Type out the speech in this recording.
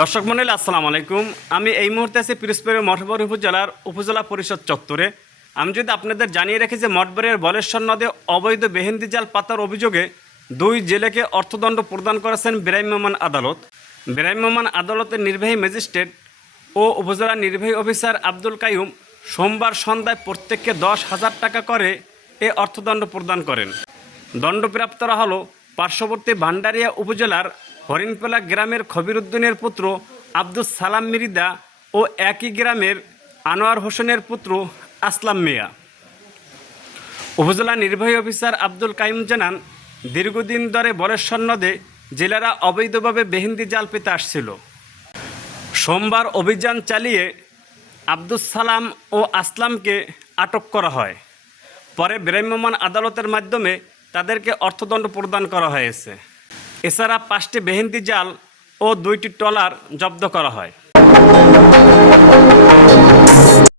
দর্শক মণ্ডলী আসসালামু আলাইকুম। আমি এই মুহূর্তে আছি পিরোজপুরের মঠবাড়ি উপজেলার উপজেলা পরিষদ চত্বরে। আমি যদি আপনাদের জানিয়ে রাখি যে মঠবাড়ির বলেশ্বর নদে অবৈধ বেহেন্দি জাল পাতার অভিযোগে দুই জেলেকে অর্থদণ্ড প্রদান করেছেন ভ্রাম্যমাণ আদালত। ভ্রাম্যমাণ আদালতের নির্বাহী ম্যাজিস্ট্রেট ও উপজেলা নির্বাহী অফিসার আব্দুল কাইয়ুম সোমবার সন্ধ্যায় প্রত্যেককে 10,000 টাকা করে এ অর্থদণ্ড প্রদান করেন। দণ্ডপ্রাপ্তরা হল পার্শ্ববর্তী ভান্ডারিয়া উপজেলার হরিণপেলা গ্রামের খবিরউদ্দিনের পুত্র আব্দুস সালাম মিরিদা ও একই গ্রামের আনোয়ার হোসেনের পুত্র আসলাম মিয়া। উপজেলা নির্বাহী অফিসার আব্দুল কাইয়ুম জানান, দীর্ঘদিন ধরে বলেশ্বর নদে জেলেরা অবৈধভাবে বেহেন্দি জাল পেতে আসছিল। সোমবার অভিযান চালিয়ে আব্দুস সালাম ও আসলামকে আটক করা হয়। পরে ভ্রাম্যমাণ আদালতের মাধ্যমে তাদেরকে অর্থদণ্ড প্রদান করা হয়েছে। এছাড়া 5টি বেহেন্দি জাল ও 2টি ট্রলার জব্দ করা হয়।